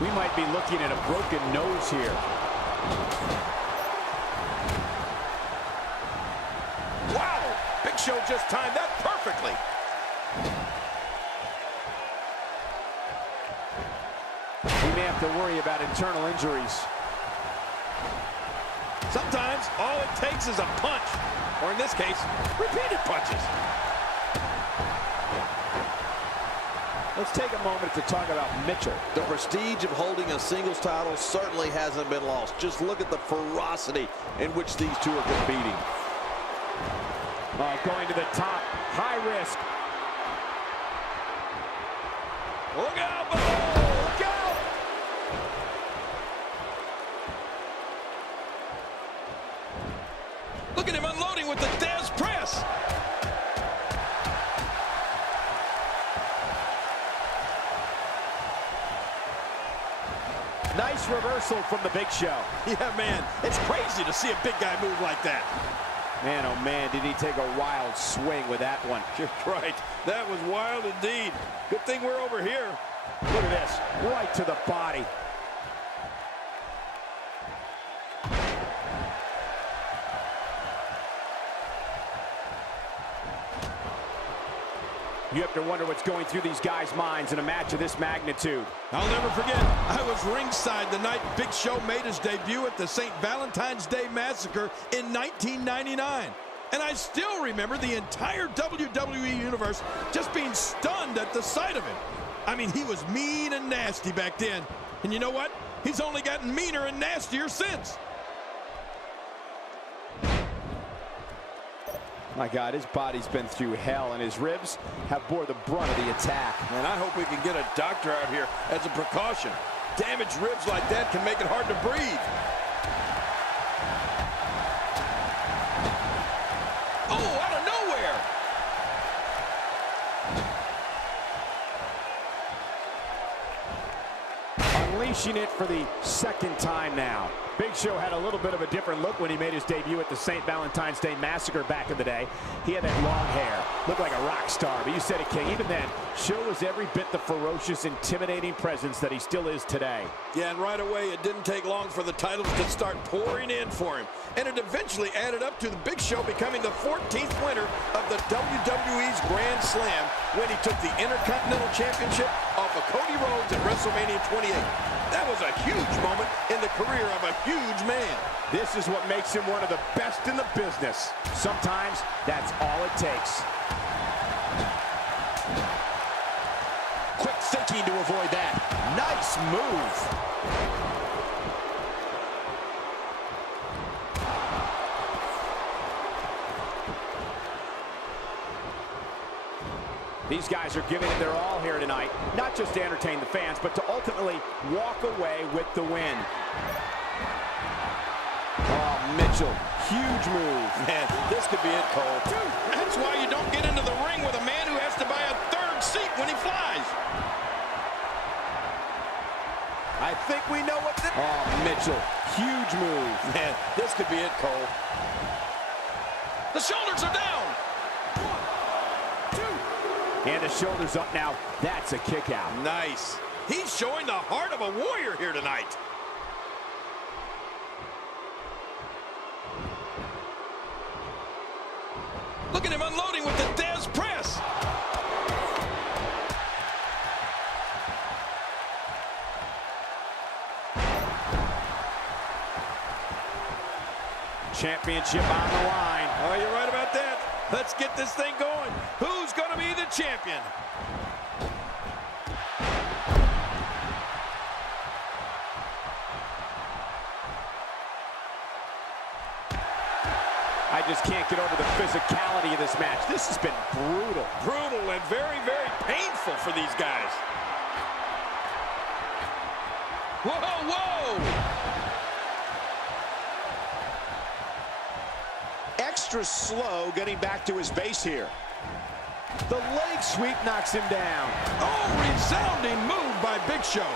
We might be looking at a broken nose here. Wow! Big Show just timed that perfectly. We may have to worry about internal injuries. Sometimes all it takes is a punch, or in this case, repeated punches. Let's take a moment to talk about Mitchell. The prestige of holding a singles title certainly hasn't been lost. Just look at the ferocity in which these two are competing. Going to the top, high risk. Look out, Bo! Look out! Look at him unloading with the Dez press. Nice reversal from the Big Show. Yeah, man, it's crazy to see a big guy move like that. Man, oh man, did he take a wild swing with that one. You're right. That was wild indeed. Good thing we're over here. Look at this, right to the body. You have to wonder what's going through these guys' minds in a match of this magnitude. I'll never forget, I was ringside the night Big Show made his debut at the St. Valentine's Day Massacre in 1999. And I still remember the entire WWE Universe just being stunned at the sight of him. I mean, he was mean and nasty back then. And you know what? He's only gotten meaner and nastier since. My God, his body's been through hell, and his ribs have bore the brunt of the attack. And I hope we can get a doctor out here as a precaution. Damaged ribs like that can make it hard to breathe. Oh, out of nowhere! Unleashing it for the second time now. Big Show had a little bit of a different look when he made his debut at the St. Valentine's Day Massacre back in the day. He had that long hair, looked like a rock star, but you said it, King. Even then, Show was every bit the ferocious, intimidating presence that he still is today. Yeah, and right away, it didn't take long for the titles to start pouring in for him. And it eventually added up to the Big Show becoming the 14th winner of the WWE's Grand Slam when he took the Intercontinental Championship off of Cody Rhodes at WrestleMania 28. That was a huge moment in the career of a huge man. This is what makes him one of the best in the business. Sometimes that's all it takes. Quick thinking to avoid that. Nice move. These guys are giving it their all here tonight, not just to entertain the fans, but to ultimately walk away with the win. Oh, Mitchell, huge move. Man, this could be it, Cole. That's why you don't get into the ring with a man who has to buy a third seat when he flies. I think we know what the... Oh, Mitchell, huge move. Man, this could be it, Cole. The shoulders are down. And the shoulders up now. That's a kick out. Nice. He's showing the heart of a warrior here tonight. Look at him unloading with the Dez press. Championship on the line. Oh, you're right about that. Let's get this thing going. Who's going to be the champion? I just can't get over the physicality of this match. This has been brutal. Brutal and very, very painful for these guys. Whoa, whoa! Extra slow getting back to his base here. The leg sweep knocks him down. Oh, resounding move by Big Show.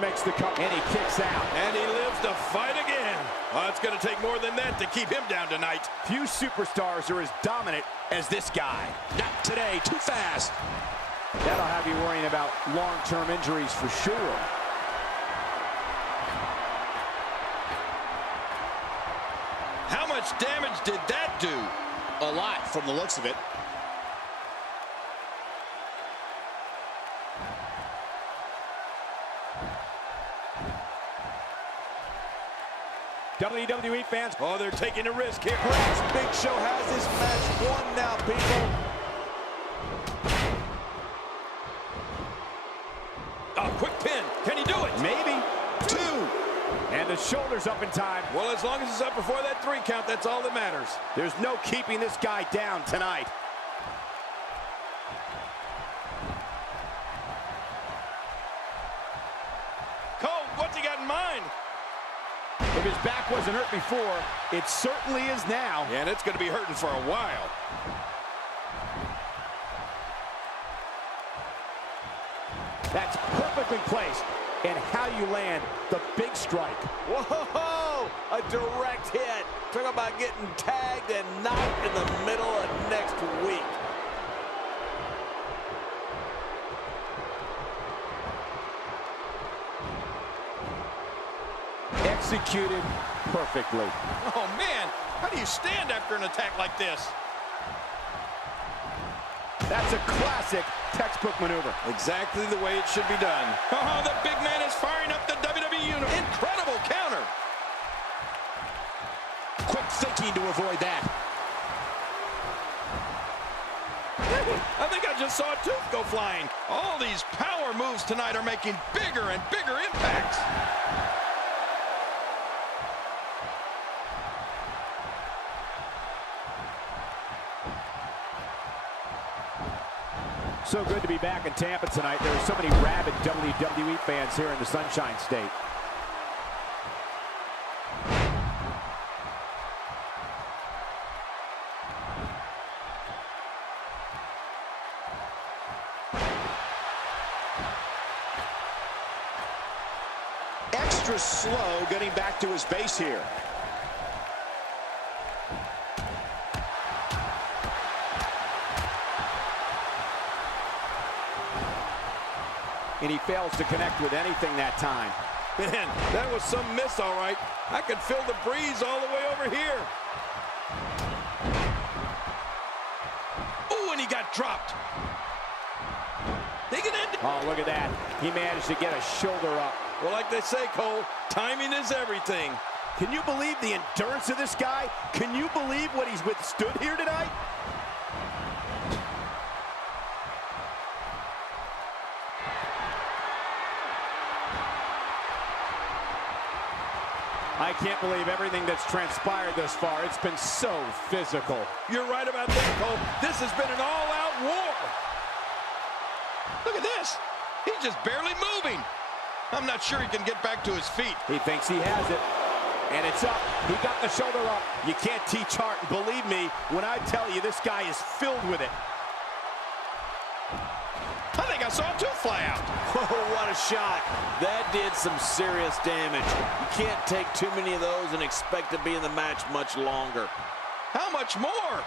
makes the cover, and he kicks out. And he lives to fight again. Well, it's going to take more than that to keep him down tonight. Few superstars are as dominant as this guy. Not today, too fast. That'll have you worrying about long-term injuries for sure. How much damage did that do? A lot from the looks of it. WWE fans, Oh, they're taking a risk here. Perhaps Big Show has this match won now, people. A quick pin. Can he do it? maybe. 2. And the shoulder's up in time. Well, as long as it's up before that 3 count, that's all that matters. There's no keeping this guy down tonight. Cole, what's he got in mind? If his back wasn't hurt before, it certainly is now. Yeah, and it's going to be hurting for a while. That's perfectly placed. And how you land the big strike. Whoa! A direct hit. Talk about getting tagged and knocked in the middle of next week. Executed perfectly. Oh, man. How do you stand after an attack like this? That's a classic textbook maneuver. Exactly the way it should be done. Oh, the big man is firing up the WWE Universe. Incredible counter. Quick thinking to avoid that. I think I just saw a tooth go flying. All these power moves tonight are making bigger and bigger impacts. So good to be back in Tampa tonight. There are so many rabid WWE fans here in the Sunshine State. Extra slow getting back to his base here. And he fails to connect with anything that time. Man, that was some miss, all right. I could feel the breeze all the way over here. Oh, and he got dropped. They can end it. Oh, look at that. He managed to get a shoulder up. Well, like they say, Cole, timing is everything. Can you believe the endurance of this guy? Can you believe what he's withstood here tonight? I can't believe everything that's transpired thus far. It's been so physical. You're right about that, Cole. This has been an all-out war. Look at this. He's just barely moving. I'm not sure he can get back to his feet. He thinks he has it. And it's up. He got the shoulder up. You can't teach heart. And believe me when I tell you this guy is filled with it. I think I saw a tooth fly out. Oh, what a shot. That did some serious damage. You can't take too many of those and expect to be in the match much longer. How much more?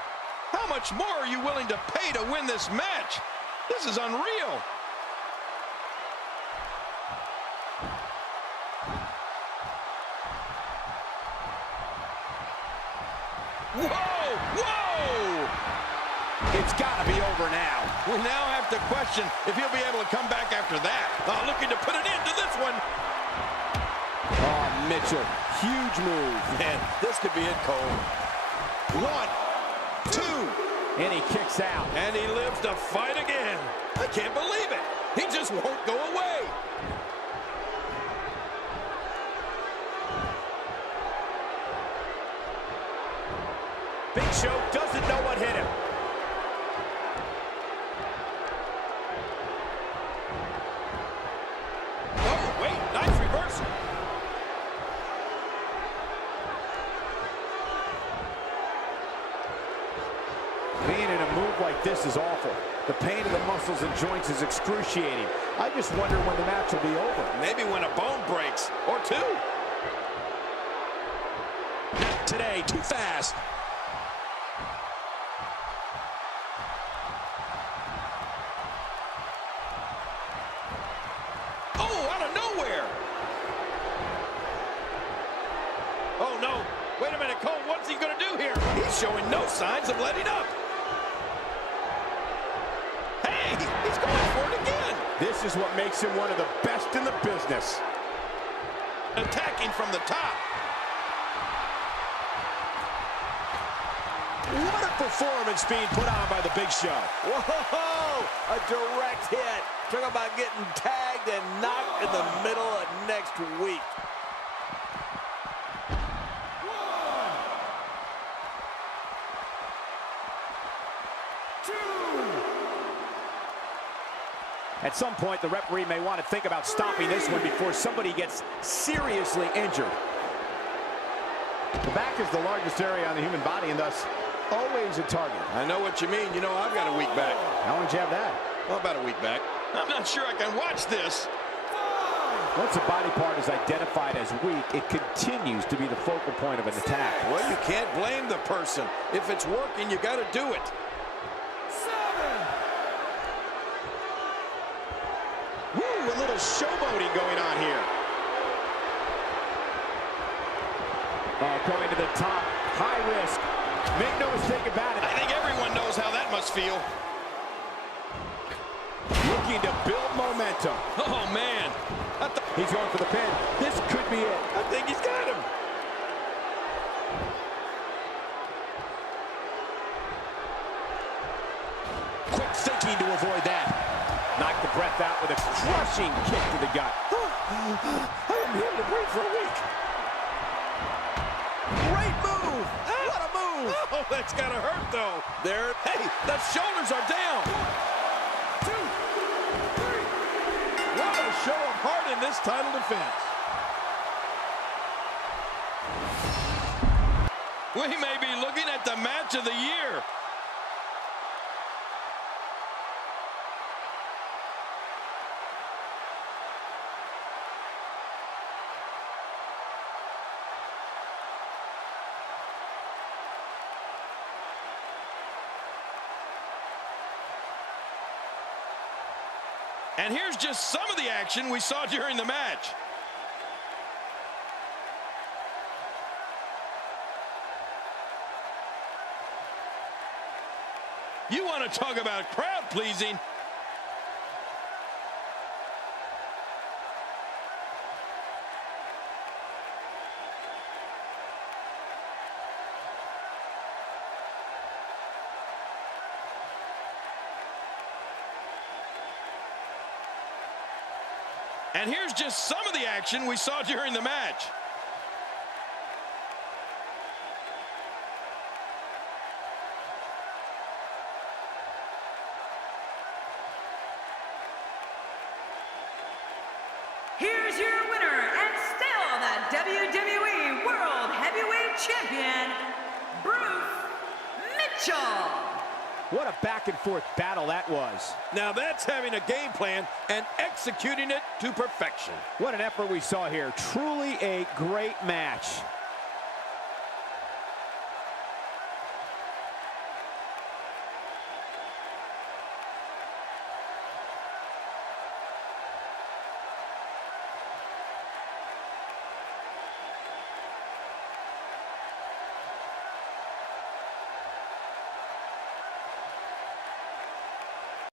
How much more are you willing to pay to win this match? This is unreal. Whoa! Whoa! It's got to be over now. We now have to question if he'll be able to come back after that. Looking to put an end to this one. Oh, Mitchell, huge move. Man, this could be it, Cole. 1, 2. And he kicks out. And he lives to fight again. I can't believe it. He just won't go away. Big Show doesn't know what hit him. Oh, wait, nice reversal. Being in a move like this is awful. The pain of the muscles and joints is excruciating. I just wonder when the match will be over. Maybe when a bone breaks, or two. Not today, too fast. Oh, out of nowhere. Oh, no. Wait a minute, Cole, what's he going to do here? He's showing no signs of letting up. Hey, he's going for it again. This is what makes him one of the best in the business. Attacking from the top. What a performance being put on by the Big Show. Whoa! A direct hit. Talk about getting tagged and knocked in the middle of next week. At some point, the referee may want to think about stopping this one before somebody gets seriously injured. The back is the largest area on the human body and thus always a target. I know what you mean. You know, I've got a weak back. How long did you have that? Well, about a week back. I'm not sure I can watch this. Once a body part is identified as weak, it continues to be the focal point of an attack. Well, you can't blame the person. If it's working, you got to do it. Woo, a little showboating going on here. Going to the top, high risk. Make no mistake about it. I think everyone knows how that must feel. Looking to build momentum. Oh, man. He's going for the pin. This could be it. I think he's got him. Quick thinking to avoid that. Knocked the breath out with a crushing kick to the gut. I won't be able to breathe for a week. Great move. What a move. Oh, that's got to hurt, though. There. Hey, the shoulders are down. 1, 2, 3. What a show of heart in this title defense. We may be looking at the match of the year. And here's just some of the action we saw during the match. You want to talk about crowd pleasing? And here's just some of the action we saw during the match. Here's your winner and still the WWE World Heavyweight Champion, Bruce Mitchell. What a back-and-forth battle that was. Now that's having a game plan and executing it to perfection. What an effort we saw here. Truly a great match.